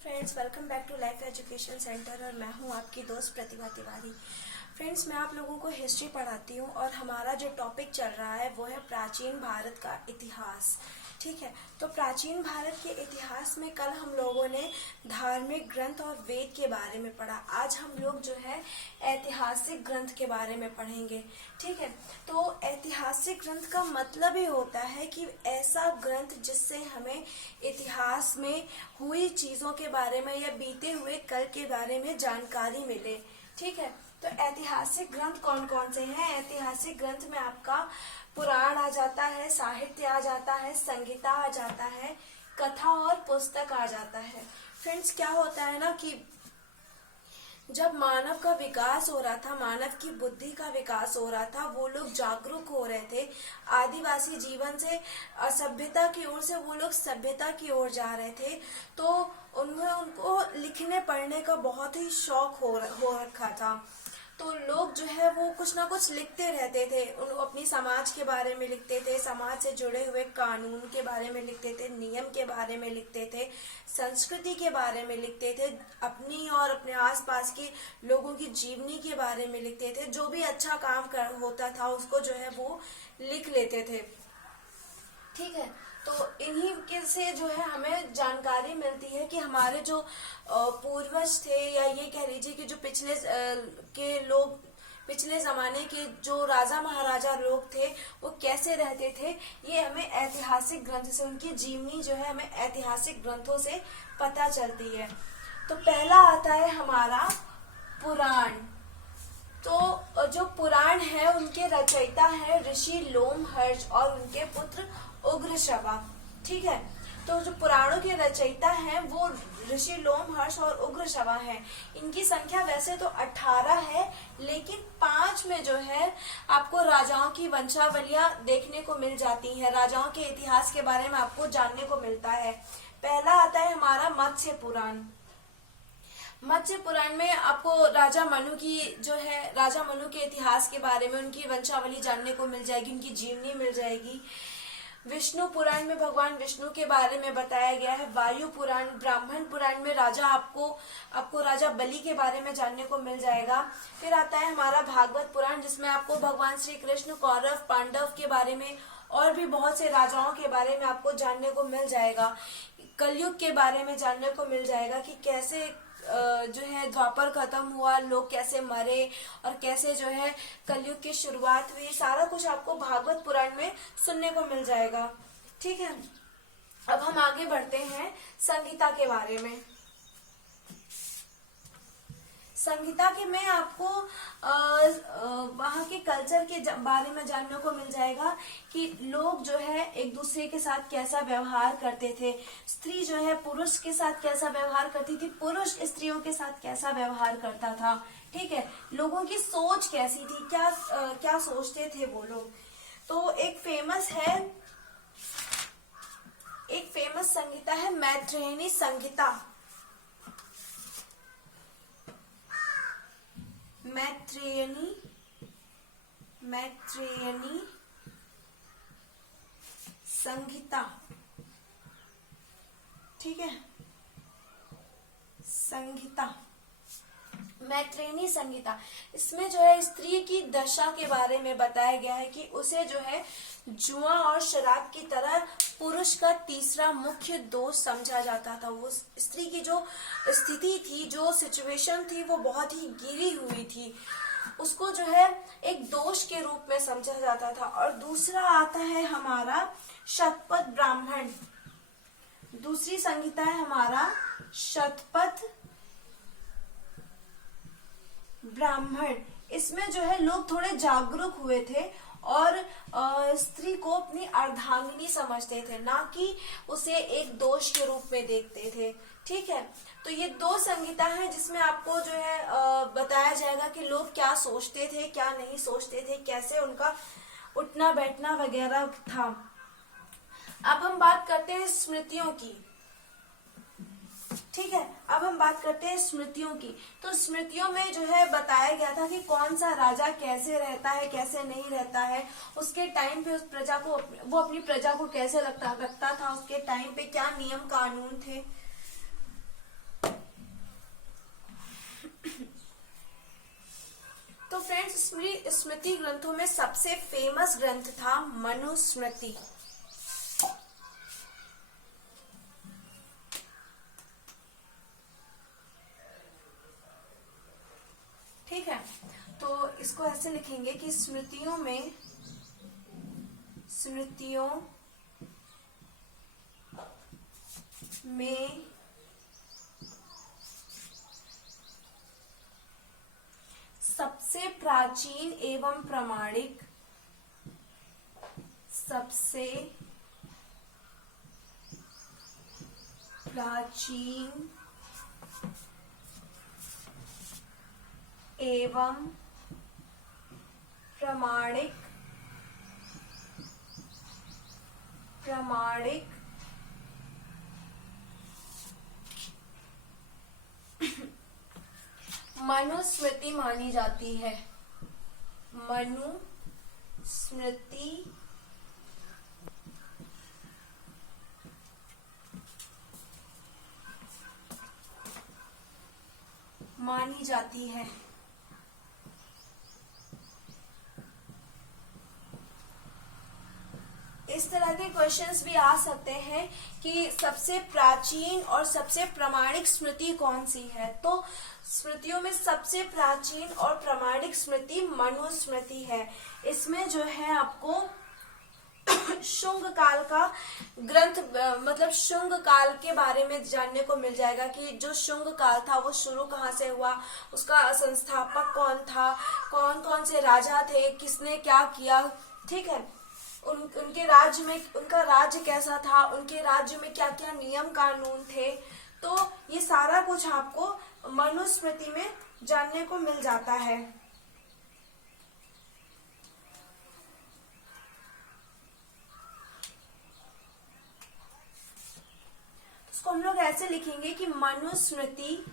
Friends, welcome back to Life Education Centre और मैं हूं आपकी दोस्त प्रतिभा तिवारी। फ्रेंड्स, मैं आप लोगों को हिस्ट्री पढ़ाती हूं और हमारा जो टॉपिक चल रहा है वो है प्राचीन भारत का इतिहास। ठीक है, तो प्राचीन भारत के इतिहास में कल हम लोगों ने धार्मिक ग्रंथ और वेद के बारे में पढ़ा। आज हम लोग जो है ऐतिहासिक ग्रंथ के बारे में पढ़ेंगे। ठीक है, तो ऐतिहासिक ग्रंथ का मतलब ही होता है कि ऐसा ग्रंथ जिससे हमें इतिहास में हुई चीजों के बारे में या बीते हुए कल के बारे में जानकारी मिले। ठीक है, तो ऐतिहासिक ग्रंथ कौन कौन से हैं? ऐतिहासिक ग्रंथ में आपका पुराण आ जाता है, साहित्य आ जाता है, संगीता आ जाता है, कथा और पुस्तक आ जाता है। फ्रेंड्स, क्या होता है ना कि जब मानव का विकास हो रहा था, मानव की बुद्धि का विकास हो रहा था, वो लोग जागरूक हो रहे थे। आदिवासी जीवन से असभ्यता की ओर से वो लोग सभ्यता की ओर जा रहे थे, तो उनको लिखने पढ़ने का बहुत ही शौक हो रखा था। तो लोग जो है वो कुछ ना कुछ लिखते रहते थे। उन अपनी समाज के बारे में लिखते थे, समाज से जुड़े हुए कानून के बारे में लिखते थे, नियम के बारे में लिखते थे, संस्कृति के बारे में लिखते थे, अपनी और अपने आसपास के लोगों की जीवनी के बारे में लिखते थे। जो भी अच्छा काम होता था उसको जो है वो लिख लेते थे। ठीक है, तो इन्हीं के से जो है हमें जानकारी मिलती है कि हमारे जो पूर्वज थे, या ये कह लीजिए कि जो पिछले जमाने के जो राजा महाराजा लोग थे वो कैसे रहते थे। ये हमें ऐतिहासिक ग्रंथ से, उनकी जीवनी जो है हमें ऐतिहासिक ग्रंथों से पता चलती है। तो पहला आता है हमारा पुराण। तो जो पुराण है उनके रचयिता है ऋषि लोमहर्ष और उनके पुत्र उग्रश्रवा। ठीक है, तो जो पुराणों के रचयिता हैं वो ऋषि लोमहर्ष और उग्रश्रवा हैं। इनकी संख्या वैसे तो 18 है, लेकिन 5 में जो है आपको राजाओं की वंशावलियां देखने को मिल जाती हैं। राजाओं के इतिहास के बारे में आपको जानने को मिलता है। पहला आता है हमारा मत्स्य पुराण। मत्स्य पुराण में आपको राजा मनु के इतिहास के बारे में, उनकी वंशावली जानने को मिल जाएगी, उनकी जीवनी मिल जाएगी। विष्णु पुराण में भगवान विष्णु के बारे में बताया गया है। वायु पुराण, ब्राह्मण पुराण में आपको राजा बलि के बारे में जानने को मिल जाएगा। फिर आता है हमारा भागवत पुराण, जिसमें आपको भगवान श्री कृष्ण, कौरव, पांडव के बारे में और भी बहुत से राजाओं के बारे में आपको जानने को मिल जाएगा। कलयुग के बारे में जानने को मिल जाएगा कि कैसे जो है द्वापर खत्म हुआ, लोग कैसे मरे और कैसे जो है कलयुग की शुरुआत हुई। सारा कुछ आपको भागवत पुराण में सुनने को मिल जाएगा। ठीक है, अब हम आगे बढ़ते हैं संगीता के बारे में। संगीता के में आपको वहाँ के कल्चर के बारे में जानने को मिल जाएगा कि लोग जो है एक दूसरे के साथ कैसा व्यवहार करते थे। स्त्री जो है पुरुष के साथ कैसा व्यवहार करती थी, पुरुष स्त्रियों के साथ कैसा व्यवहार करता था। ठीक है, लोगों की सोच कैसी थी, क्या सोचते थे वो लोग। तो एक फेमस संगीता है मैत्रेयनी संगीता। मैत्रेयनी संगीता। ठीक है, संगीता, मैत्रेयनी संगीता। इसमें जो है स्त्री की दशा के बारे में बताया गया है कि उसे जो है जुआ और शराब की तरह पुरुष का तीसरा मुख्य दोष समझा जाता था। वो स्त्री की जो स्थिति थी, जो सिचुएशन थी, वो बहुत ही गिरी हुई थी, उसको जो है एक दोष के रूप में समझा जाता था। और दूसरा आता है हमारा शतपथ ब्राह्मण। दूसरी संगीता है हमारा शतपथ ब्राह्मण। इसमें जो है लोग थोड़े जागरूक हुए थे और स्त्री को अपनी अर्धांगिनी समझते थे, ना कि उसे एक दोष के रूप में देखते थे। ठीक है, तो ये 2 संगीता है जिसमें आपको जो है बताया जाएगा कि लोग क्या सोचते थे, क्या नहीं सोचते थे, कैसे उनका उठना बैठना वगैरह था। अब हम बात करते हैं स्मृतियों की। ठीक है, अब हम बात करते हैं स्मृतियों की। तो स्मृतियों में जो है बताया गया था कि कौन सा राजा कैसे रहता है, कैसे नहीं रहता है, उसके टाइम पे वो अपनी प्रजा को कैसे रखता था, उसके टाइम पे क्या नियम कानून थे। स्मृति ग्रंथों में सबसे फेमस ग्रंथ था मनुस्मृति। ठीक है, तो इसको ऐसे लिखेंगे कि स्मृतियों में सबसे प्राचीन एवं प्रामाणिक प्रामाणिक मनुस्मृति मानी जाती है। मनुस्मृति मानी जाती है। इस तरह के क्वेश्चंस भी आ सकते हैं कि सबसे प्राचीन और सबसे प्रामाणिक स्मृति कौन सी है। तो स्मृतियों में सबसे प्राचीन और प्रामाणिक स्मृति मनुस्मृति है। इसमें जो है आपको शुंग काल का ग्रंथ, मतलब शुंग काल के बारे में जानने को मिल जाएगा कि जो शुंग काल था वो शुरू कहाँ से हुआ, उसका संस्थापक कौन था, कौन कौन से राजा थे, किसने क्या किया। ठीक है, उनके राज्य में उनका राज्य कैसा था, उनके राज्य में क्या क्या नियम कानून थे। तो ये सारा कुछ आपको मनुस्मृति में जानने को मिल जाता है। इसको हम लोग ऐसे लिखेंगे कि मनुस्मृति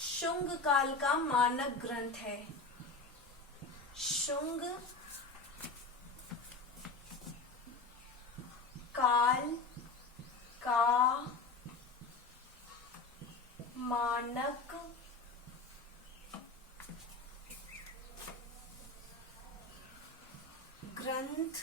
शुंग काल का मानक ग्रंथ है। शुंग काल का मानक ग्रंथ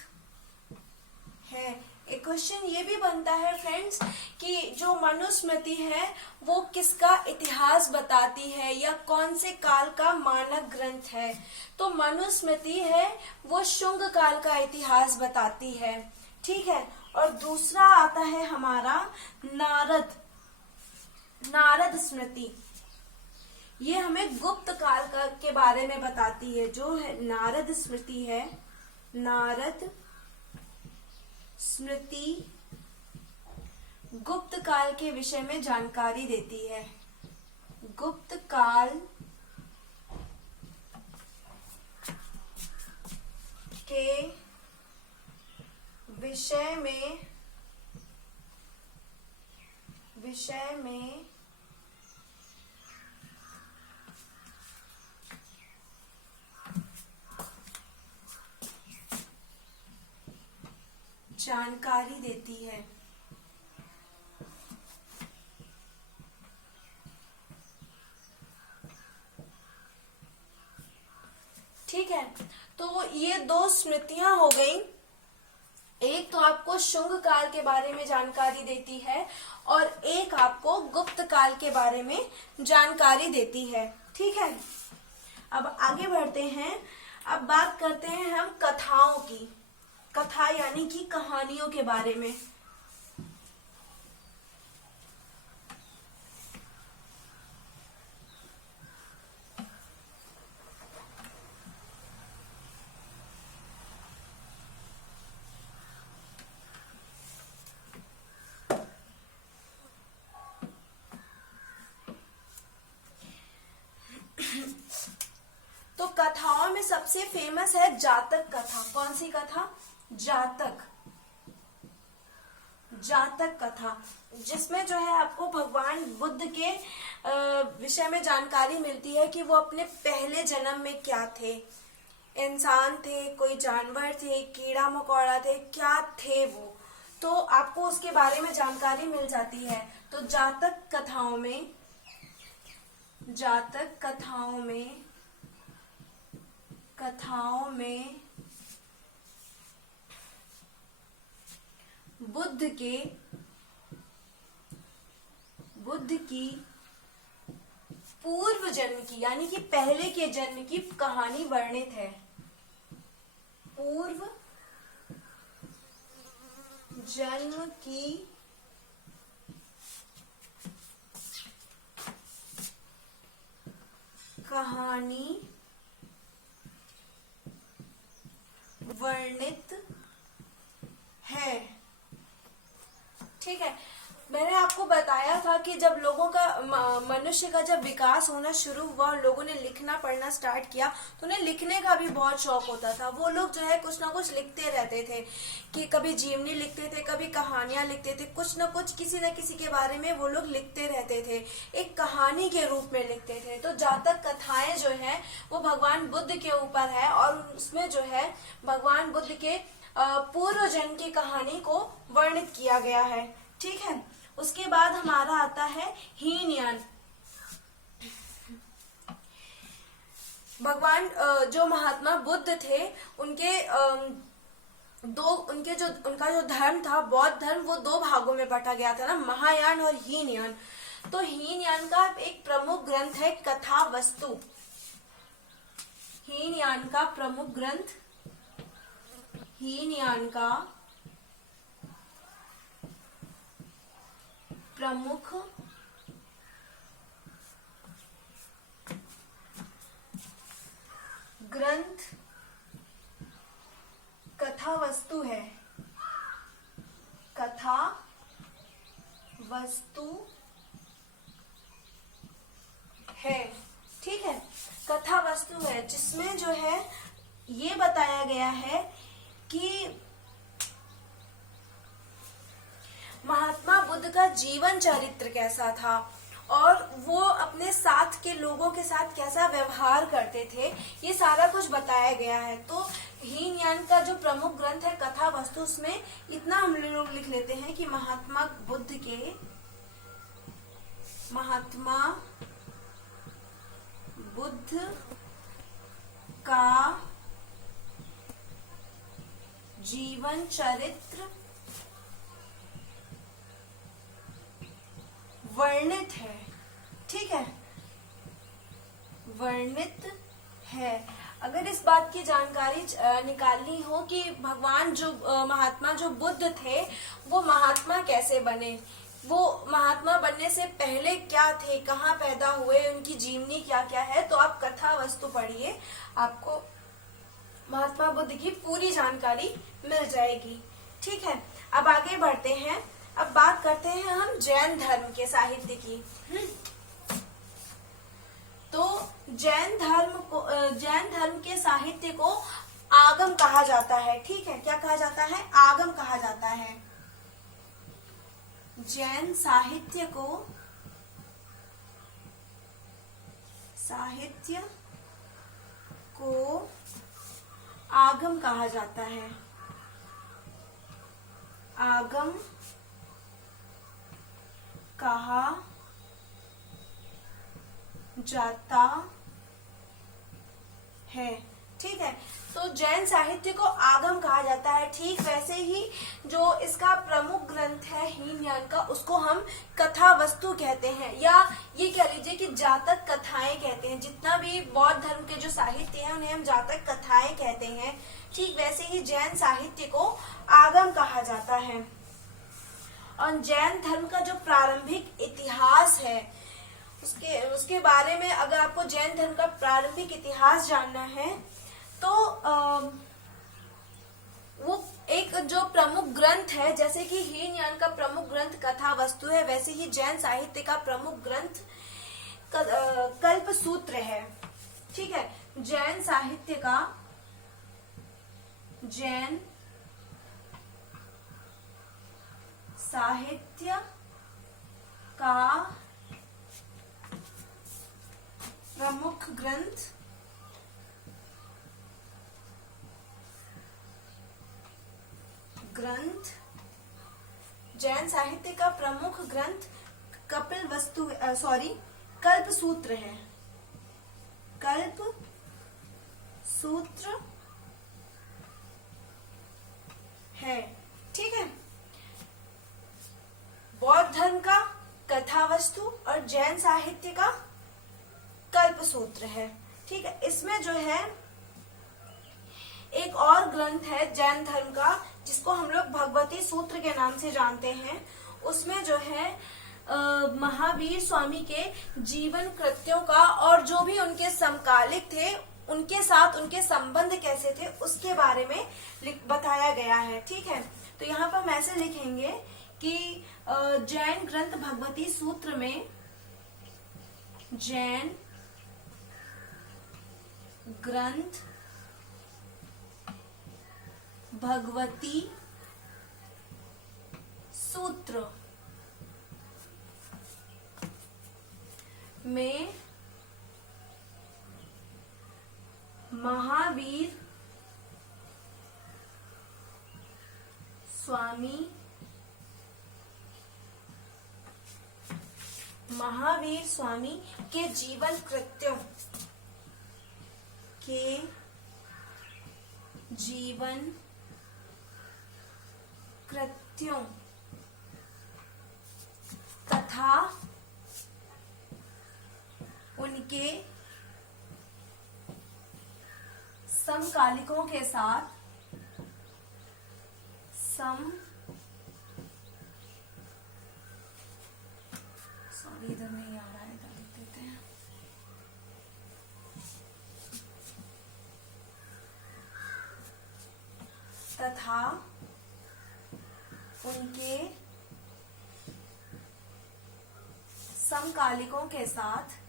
है। एक क्वेश्चन ये भी बनता है फ्रेंड्स कि जो मनुस्मृति है वो किसका इतिहास बताती है या कौन से काल का मानक ग्रंथ है। तो मनुस्मृति है वो शुंग काल का इतिहास बताती है। ठीक है, और दूसरा आता है हमारा नारद स्मृति। ये हमें गुप्त काल के बारे में बताती है। जो है नारद स्मृति है, नारद स्मृति गुप्त काल के विषय में जानकारी देती है। गुप्त काल के विषय में जानकारी देती है। ठीक है, तो ये दो स्मृतियां हो गई। एक तो आपको शुंग काल के बारे में जानकारी देती है और एक आपको गुप्त काल के बारे में जानकारी देती है। ठीक है, अब आगे बढ़ते हैं। अब बात करते हैं हम कथाओं की। कथा यानी कि कहानियों के बारे में। तो कथाओं में सबसे फेमस है जातक कथा। कौन सी कथा? जातक कथा, जिसमें जो है आपको भगवान बुद्ध के विषय में जानकारी मिलती है कि वो अपने पहले जन्म में क्या थे, इंसान थे, कोई जानवर थे, कीड़ा मकोड़ा थे, क्या थे वो। तो आपको उसके बारे में जानकारी मिल जाती है। तो जातक कथाओं में जातक कथाओं में बुद्ध की पूर्व जन्म की यानी कि पहले के जन्म की कहानी वर्णित है। पूर्व जन्म की कहानी वर्णित है। ठीक है, मैंने आपको बताया था कि जब लोगों का मनुष्य का जब विकास होना शुरू हुआ और लोगों ने लिखना पढ़ना स्टार्ट किया तो उन्हें लिखने का भी बहुत शौक होता था। वो लोग जो है कुछ ना कुछ लिखते रहते थे कि कभी जीवनी लिखते थे, कभी कहानियां लिखते थे, कुछ ना कुछ किसी न किसी के बारे में वो लोग लिखते रहते थे, एक कहानी के रूप में लिखते थे। तो जातक कथाएं जो है वो भगवान बुद्ध के ऊपर है और उसमें जो है भगवान बुद्ध के पूर्व जन्म की कहानी को वर्णित किया गया है। ठीक है, उसके बाद हमारा आता है हीनयान। भगवान जो महात्मा बुद्ध थे उनका जो धर्म था बौद्ध धर्म, वो दो भागों में बांटा गया था ना, महायान और हीनयान। तो हीनयान का एक प्रमुख ग्रंथ है कथा वस्तु। हीनयान का प्रमुख ग्रंथ कथा वस्तु है। कथा वस्तु है। ठीक है, कथा वस्तु है जिसमें जो है ये बताया गया है कि महात्मा बुद्ध का जीवन चरित्र कैसा था और वो अपने साथ के लोगों के साथ कैसा व्यवहार करते थे, ये सारा कुछ बताया गया है। तो हीनयान का जो प्रमुख ग्रंथ है कथा वस्तु, उसमें इतना हम लोग लिख लेते हैं कि महात्मा बुद्ध का जीवन चरित्र वर्णित है। ठीक है, वर्णित है। अगर इस बात की जानकारी निकालनी हो कि भगवान जो महात्मा जो बुद्ध थे वो महात्मा कैसे बने, वो महात्मा बनने से पहले क्या थे, कहाँ पैदा हुए, उनकी जीवनी क्या क्या है, तो आप कथा वस्तु पढ़िए, आपको महात्मा बुद्ध की पूरी जानकारी मिल जाएगी। ठीक है, अब आगे बढ़ते हैं। अब बात करते हैं हम जैन धर्म के साहित्य की। तो जैन धर्म के साहित्य को आगम कहा जाता है। ठीक है, क्या कहा जाता है? आगम कहा जाता है। जैन साहित्य को आगम कहा जाता है। आगम कहा जाता है। ठीक है, तो जैन साहित्य को आगम कहा जाता है। ठीक वैसे ही जो इसका प्रमुख ग्रंथ है हीनयान का, उसको हम कथा वस्तु कहते हैं, या ये कह लीजिए कि जातक कथाएं कहते हैं। जितना भी बौद्ध धर्म के जो साहित्य है उन्हें हम जातक कथाएं कहते हैं। ठीक वैसे ही जैन साहित्य को आगम कहा जाता है। और जैन धर्म का जो प्रारंभिक इतिहास है उसके बारे में अगर आपको जैन धर्म का प्रारंभिक इतिहास जानना है तो वो एक जो प्रमुख ग्रंथ है, जैसे कि हीनयान का प्रमुख ग्रंथ कथा वस्तु है, वैसे ही जैन साहित्य का प्रमुख ग्रंथ कल्पसूत्र है। ठीक है, जैन साहित्य का प्रमुख ग्रंथ जैन साहित्य का प्रमुख ग्रंथ कल्प सूत्र है, कल्प सूत्र है। ठीक है, बौद्ध धर्म का कथा वस्तु और जैन साहित्य का कल्प सूत्र है। ठीक है, इसमें जो है एक और ग्रंथ है जैन धर्म का जिसको हम लोग भगवती सूत्र के नाम से जानते हैं। उसमें जो है महावीर स्वामी के जीवन कृत्यों का और जो भी उनके समकालिक थे उनके साथ उनके संबंध कैसे थे उसके बारे में बताया गया है। ठीक है, तो यहाँ पर हम ऐसे लिखेंगे कि जैन ग्रंथ भगवती सूत्र में जैन ग्रंथ भगवती सूत्र में महावीर स्वामी के जीवन कृत्यों तथा उनके समकालिकों के साथ इधर नहीं आ रहा है, इधर लिख देते हैं। तथा उनके समकालिकों के साथ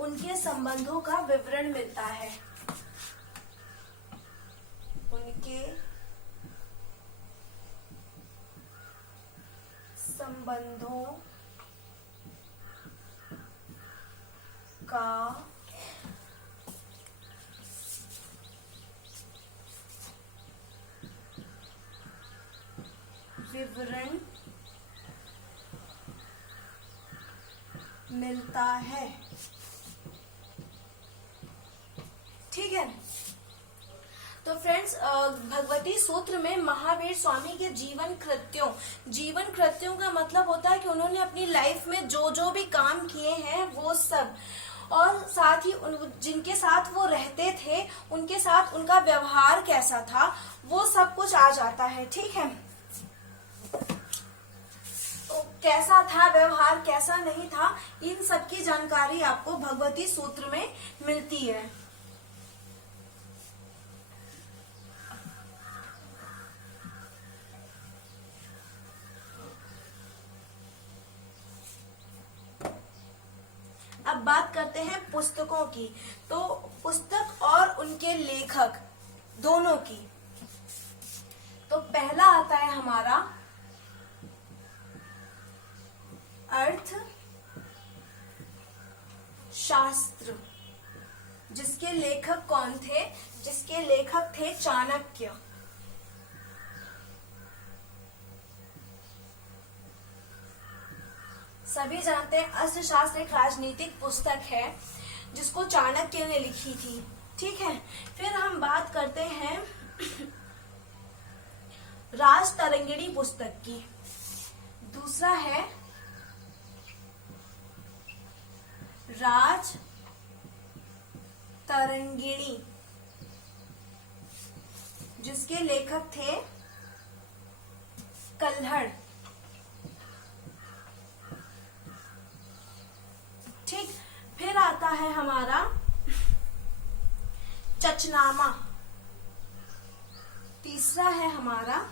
उनके संबंधों का विवरण मिलता है। उनके संबंधों का विवरण मिलता है। ठीक है, तो फ्रेंड्स भगवती सूत्र में महावीर स्वामी के जीवन कृत्यों का मतलब होता है कि उन्होंने अपनी लाइफ में जो जो भी काम किए हैं वो सब, और साथ ही जिनके साथ वो रहते थे उनके साथ उनका व्यवहार कैसा था वो सब कुछ आ जाता है। ठीक है, तो कैसा था व्यवहार, कैसा नहीं था, इन सब की जानकारी आपको भगवती सूत्र में मिलती है। अब बात करते हैं पुस्तकों की, तो पुस्तक और उनके लेखक दोनों की। तो पहला आता है हमारा अर्थ शास्त्र, जिसके लेखक कौन थे? जिसके लेखक थे चाणक्य। सभी जानते हैं अर्थशास्त्र एक राजनीतिक पुस्तक है जिसको चाणक्य ने लिखी थी। ठीक है, फिर हम बात करते हैं राजतरंगिणी पुस्तक की। दूसरा है राज तरंगिणी, जिसके लेखक थे कल्हड़। ठीक, फिर आता है हमारा चचनामा। तीसरा है हमारा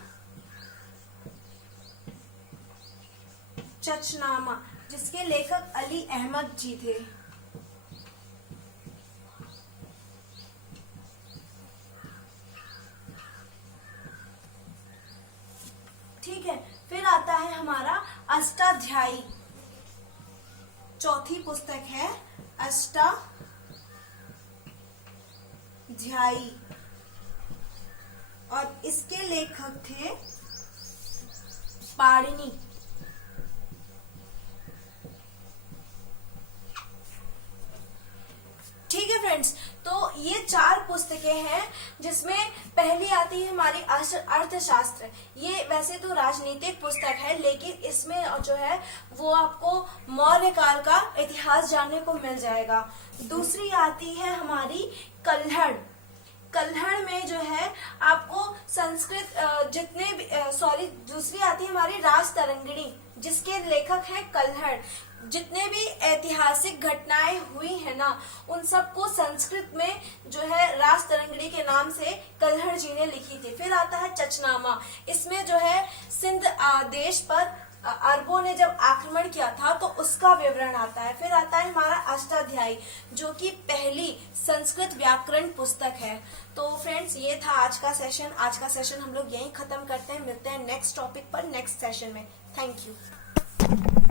चचनामा, जिसके लेखक अली अहमद जी थे। ठीक है, फिर आता है हमारा अष्टाध्यायी। चौथी पुस्तक है अष्टाध्यायी और इसके लेखक थे पाणिनि। ठीक है फ्रेंड्स, तो ये 4 पुस्तकें हैं जिसमें पहली आती है हमारी अर्थशास्त्र। ये वैसे तो राजनीतिक पुस्तक है, लेकिन इसमें जो है वो आपको मौर्य काल का इतिहास जानने को मिल जाएगा। दूसरी आती है हमारी कल्हड़। कल्हड़ में जो है आपको संस्कृत जितने भी दूसरी आती है हमारी राजतरंगिणी, जिसके लेखक हैं कल्हड़। जितने भी ऐतिहासिक घटनाएं हुई है ना, उन सबको संस्कृत में जो है राजतरंगिणी के नाम से कल्हड़ जी ने लिखी थी। फिर आता है चचनामा। इसमें जो है सिंध देश पर अरबों ने जब आक्रमण किया था तो उसका विवरण आता है। फिर आता है हमारा अष्टाध्यायी, जो कि पहली संस्कृत व्याकरण पुस्तक है। तो फ्रेंड्स, ये था आज का सेशन। आज का सेशन हम लोग यहीं खत्म करते हैं। मिलते हैं नेक्स्ट टॉपिक पर नेक्स्ट सेशन में। Thank you.